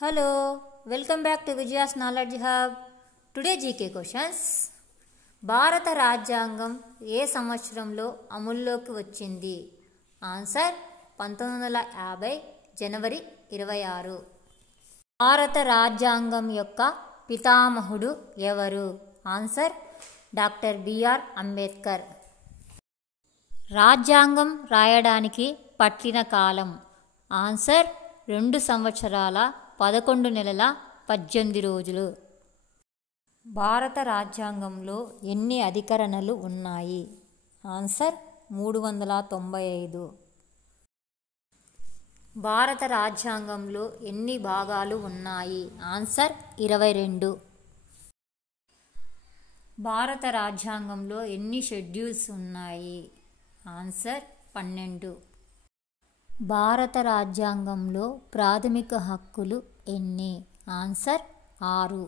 Hello, welcome back to Vijaya's Knowledge Hub. Today GK questions. భారత రాజ్యాంగం ఏ సంవత్సరంలో అమల్లోకి వచ్చింది? ఆన్సర్ 1950 జనవరి 26. భారత రాజ్యాంగం యొక్క పితామహుడు ఎవరు? Answer doctor BR Ambedkar. రాజ్యాంగం రాయడానికి పట్టిన కాలం? ఆన్సర్ 2 సంవత్సరాల 11 నెలల 18 రోజులు. భారత రాజ్యాంగంలో ఎన్ని అధికరణలు ఉన్నాయి? ఆన్సర్ 395. భారత రాజ్యాంగంలో ఎన్ని భాగాలు ఉన్నాయి? ఆన్సర్ 22. భారత రాజ్యాంగంలో ఎన్ని షెడ్యూల్స్ ఉన్నాయి? ఆన్సర్ 12. భారత రాజ్యాంగంలో ప్రాథమిక హక్కులు ఎన్ని? ఆన్సర్ 6.